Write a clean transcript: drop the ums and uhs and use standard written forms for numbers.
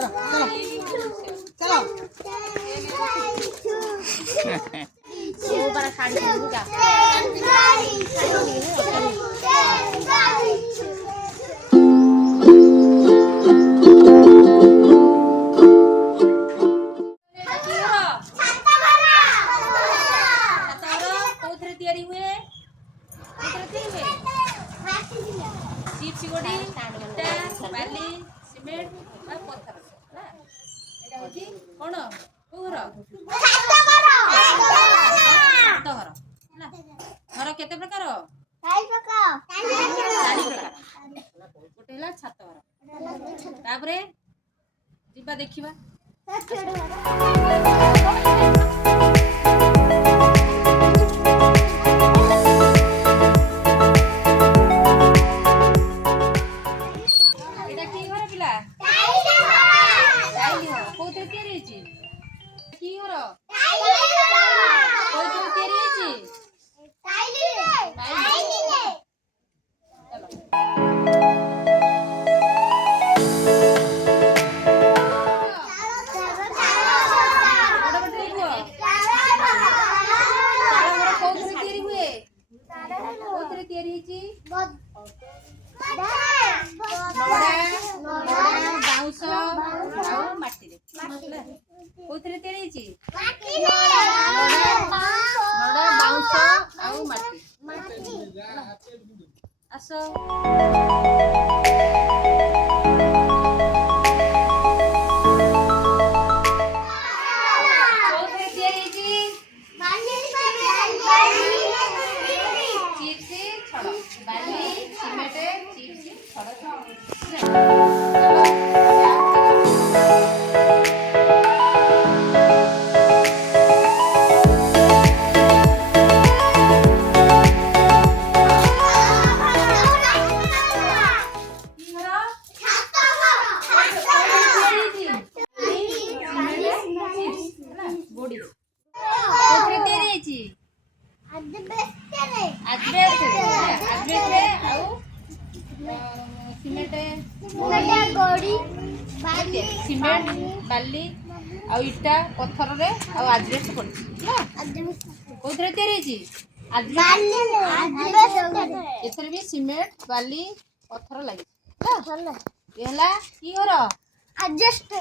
चलो चिप्स गोडी इटा बाली सिमेंट पत्थर कौन घर घर केते प्रकार गोटे छात घर जीवा देखिबा सिमेंट बाली आउ इटा पत्थर रे आउ आजबेस्ट पड़ी कोथरे तैयारी एथरे भी सिमेंट बाली पत्थर लगी एला की घर एडजस्ट